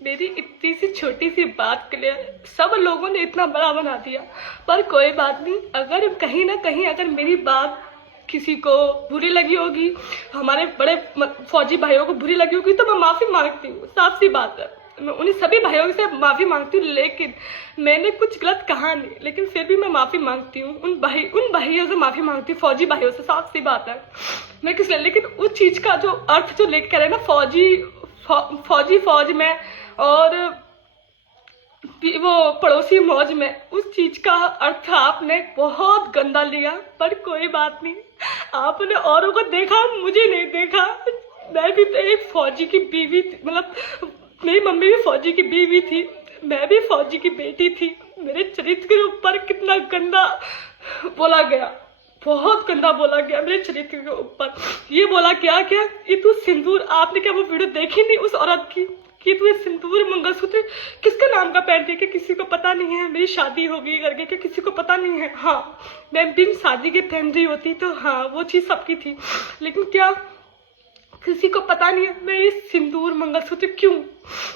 मेरी इतनी सी छोटी सी बात के लिए सब लोगों ने इतना बड़ा बना दिया। पर कोई बात नहीं, अगर कहीं ना कहीं अगर मेरी बात किसी को बुरी लगी होगी, हमारे बड़े फौजी भाइयों को बुरी लगी होगी, तो मैं माफ़ी मांगती हूँ, साफ सी बात है। मैं उन्हीं सभी भाइयों से माफ़ी मांगती हूँ, लेकिन मैंने कुछ गलत कहा नहीं, लेकिन फिर भी मैं माफ़ी मांगती हूँ। उन भाइयों से माफ़ी मांगती हूँ, फौजी भाइयों से, साफ सी बात है। मैं किस लिए, लेकिन उस चीज़ का जो अर्थ जो लेके कह रहे हैं ना, फौज में और वो पड़ोसी मौज में, उस चीज का अर्थ आपने बहुत गंदा लिया। पर कोई बात नहीं, आपने औरों को देखा, मुझे नहीं देखा। मैं भी तो एक फौजी की बीवी थी, मतलब मेरी मम्मी भी फौजी की बीवी थी, मैं भी फौजी की बेटी थी। मेरे चरित्र के ऊपर कितना गंदा बोला गया, बहुत गंदा बोला गया मेरे चरित्र के ऊपर। ये बोला क्या क्या, ये तू सिंदूर, आपने क्या वो वीडियो देखी नहीं उस औरत की कि तू सिंदूर मंगलसूत्र किसके नाम का पहनती है, कि किसी को पता नहीं है मेरी शादी होगी करके, कि किसी को पता नहीं है। हाँ, मैं बिन शादी के पहन रही होती तो हाँ वो चीज़ सबकी थी, लेकिन क्या किसी को पता नहीं है मैं ये सिंदूर मंगलसूत्र क्यों?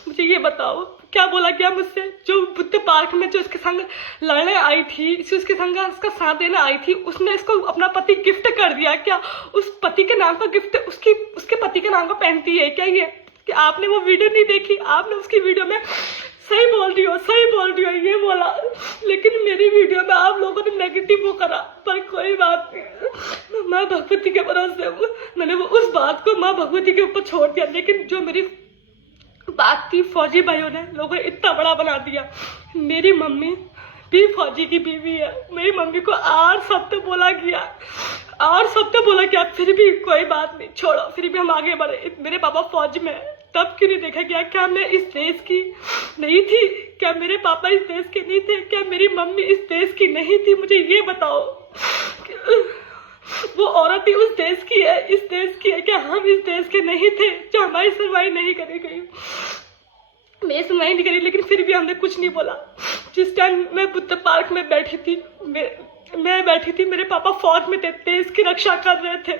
मुझे ये बताओ, क्या बोला गया मुझसे? जो बुद्ध पार्क में जो इसके संग लड़ने आई थी, उसके संग इसका साथ देने आई थी, उसने इसको अपना पति गिफ्ट कर दिया क्या? उस पति के नाम का गिफ्ट उसके पति के नाम का पहनती है क्या ये? कि आपने वो वीडियो नहीं देखी? आपने उसकी वीडियो में सही बोल रही हो ये बोला, लेकिन मेरी वीडियो में आप लोगों ने नेगेटिव वो करा। पर कोई बात नहीं, माँ भगवती के भरोसे मैंने वो उस बात को माँ भगवती के ऊपर छोड़ दिया। लेकिन जो मेरी बात थी, फौजी भाइयों ने लोगों ने इतना बड़ा बना दिया। मेरी मम्मी भी फौजी की बीवी है, मेरी मम्मी को और शब्द बोला गया, फिर भी कोई बात नहीं, छोड़ो, फिर भी हम आगे बढ़े। मेरे पापा फौज में, तब क्यों नहीं देखा गया? क्या मैं इस देश की नहीं थी? क्या मेरे पापा इस देश के नहीं थे? क्या मेरी मम्मी इस देश की नहीं थी? मुझे ये बताओ, वो औरत ही उस देश की है, इस देश की है, क्या हम इस देश के नहीं थे? जो हमारी सुनवाई नहीं करी गई, मैं सुनवाई नहीं करी, लेकिन फिर भी हमने कुछ नहीं बोला। जिस टाइम मैं बुद्ध पार्क में बैठी थी, मैं बैठी थी, मेरे पापा फौज में थे, देश की रक्षा कर रहे थे,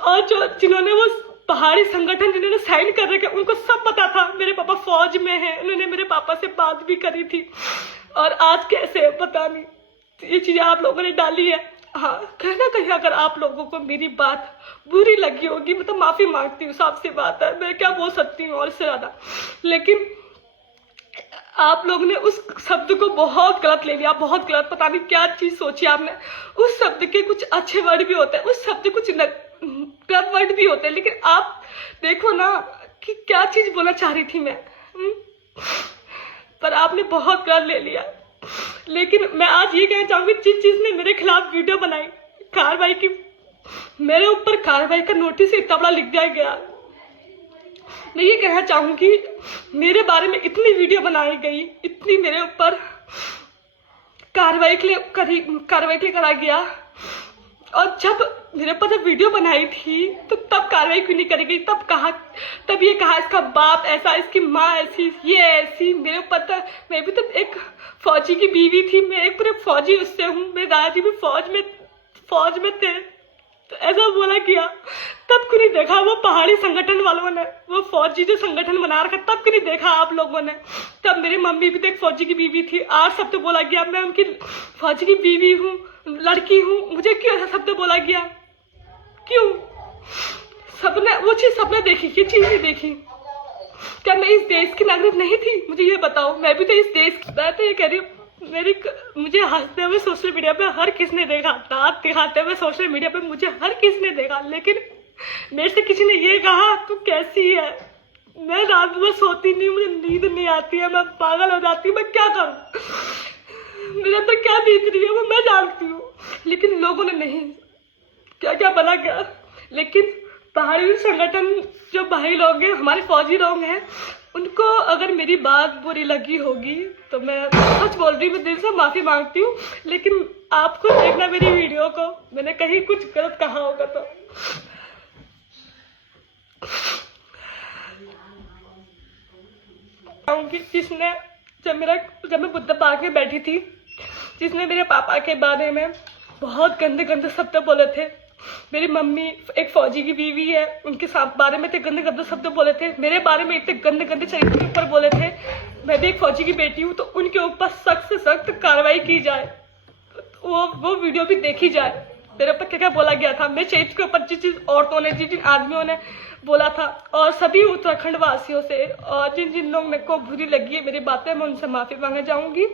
और जिन्होंने वो पहाड़ी संगठन जिन्होंने साइन कर रखे, उनको सब पता था मेरे पापा फौज में हैं। उन्होंने मेरे पापा से बात भी करी थी, और आज कैसे पता नहीं, ये चीजें आप लोगों ने डाली है। हाँ, कहीं ना कहीं अगर आप लोगों को मेरी बात बुरी लगी होगी, मैं तो माफी मांगती हूँ, साफ सी बात है, मैं क्या बोल सकती हूँ और इससे ज्यादा। लेकिन आप लोग ने उस शब्द को बहुत गलत ले लिया, बहुत गलत, पता नहीं क्या चीज सोची आपने। उस शब्द के कुछ अच्छे वर्ड भी होते हैं, उस शब्द कुछ गलत वर्ड भी होते हैं, लेकिन आप देखो ना कि क्या चीज बोलना चाह रही थी मैं। पर आपने बहुत गलत ले लिया। लेकिन मैं आज ये कहना चाहूंगी, जिस चीज ने मेरे खिलाफ वीडियो बनाई, कार्रवाई की, मेरे ऊपर कार्रवाई का नोटिस इतना बड़ा लिख दिया गया। मैं ये कहना चाहूंगी, मेरे बारे में इतनी वीडियो बनाई गई, इतनी मेरे ऊपर कार्रवाई के लिए करा गया, और जब मेरे ऊपर जब वीडियो बनाई थी तो तब कार्रवाई क्यों नहीं करी गई? तब ये कहा इसका बाप ऐसा, इसकी माँ ऐसी, ये ऐसी। मेरे ऊपर तो, मैं भी तो एक फौजी की बीवी थी, मैं एक पूरे फौजी उससे हूँ, मेरे दादाजी भी फौज में थे, तो ऐसा बोला किया। तब क्यों नहीं देखा वो पहाड़ी संगठन वालों ने, वो फौजी जो संगठन बना रखा, तब क्यों नहीं देखा आप लोगों ने? तब मेरी मम्मी भी तो एक फौजी की बीवी थी, आज शब्द बोला गया मैं उनकी फौजी की बीवी हूँ, लड़की हूँ, मुझे क्यों ऐसा शब्द बोला गया? क्यों? सबने वो चीज सबने देखी, ये चीज नहीं देखी? क्या मैं इस देश की नागरिक नहीं थी? मुझे ये बताओ, मैं भी तो इस देश की। मैं तो ये कह रही हूँ, मुझे हंसते हुए सोशल मीडिया पे हर किसने देखा, दांत दिखाते हुए सोशल मीडिया पे मुझे हर किसने देखा, लेकिन मेरे से किसी ने ये कहा तू कैसी है? मैं रात में सोती नहीं, मुझे नींद नहीं आती है, मैं पागल हो जाती हूँ, मैं क्या करूँ? मेरे अंदर क्या बीत रही है वो मैं जानती हूँ, लेकिन लोगों ने नहीं, क्या क्या बना गया। लेकिन पहाड़ी संगठन जो भाई लोग हैं, हमारे फौजी लोग हैं, उनको अगर मेरी बात बुरी लगी होगी तो मैं सच बोल रही हूँ, मैं दिल से माफी मांगती हूँ। लेकिन आपको देखना मेरी वीडियो को, मैंने कहीं कुछ गलत कहा होगा तो जिसने जब मैं बुद्ध पार्क में बैठी थी, जिसने मेरे पापा के बारे में बहुत गंदे गंदे शब्द बोले थे, मेरी मम्मी एक फौजी की बीवी है, उनके साथ बारे में इतने गंदे गंदे शब्द बोले थे, मेरे बारे में इतने गंदे गंदे चरित्र के ऊपर बोले थे। मैं भी एक फौजी की बेटी हूँ, तो उनके ऊपर सख्त से सख्त कार्रवाई की जाए, वो वीडियो भी देखी जाए। मेरे ऊपर क्या क्या बोला गया था, मेरे चरित्र के ऊपर जिस जिन औरतों ने, जिन जिन आदमियों ने बोला था, और सभी उत्तराखंड वासियों से और जिन जिन लोग मेरे को बुरी लगी है मेरी बातें, मैं उनसे माफ़ी मांगने जाऊँगी।